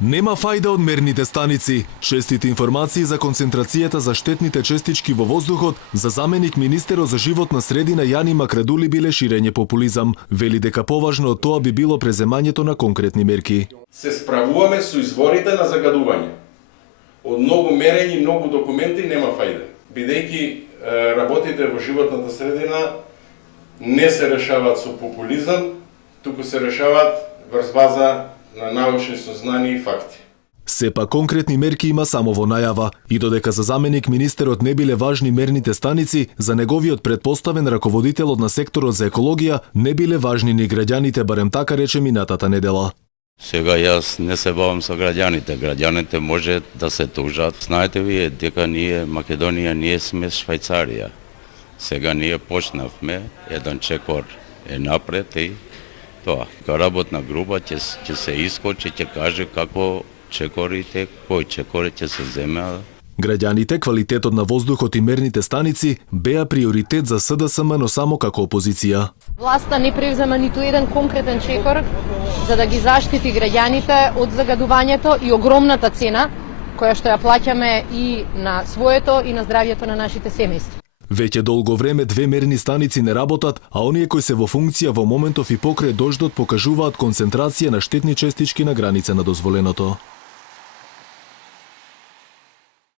Нема фајда од мерните станици. Честите информации за концентрацијата за штетните честички во воздухот за заменик министерот за животна средина Јани Макрадули биле ширење популизам. Вели дека поважно од тоа би било преземањето на конкретни мерки. Се справуваме со изворите на загадување. Од многу мерењи, многу документи нема фајда. Бидејќи работите во животната средина не се решаваат со популизам, туку се решаваат врз база на научни сознанија и факти. Сепак конкретни мерки има само во најава и додека за заменик министерот не биле важни мерните станици, за неговиот предпоставен раководителот на секторот за екологија не биле важни ни граѓаните, барем така рече минатата недела. Сега јас не се бавам со граѓаните. Граѓаните може да се тужат. Знаете вие дека ние Македонија ние сме Швајцарија. Сега ние почнавме, еден чекор е напред и тоа. Работна група ќе се искочи, ќе каже како чекорите, кои чекори ќе се земеа. Граѓаните, квалитетот на воздухот и мерните станици беа приоритет за СДСМ, но само како опозиција. Власта не превзема ниту еден конкретен чекор за да ги заштити граѓаните од загадувањето и огромната цена која што ја плаќаме и на своето и на здравјето на нашите семејства. Веќе долго време две мерни станици не работат, а оние кои се во функција во моментов и покрај дождот покажуваат концентрација на штетни честички на граница на дозволеното.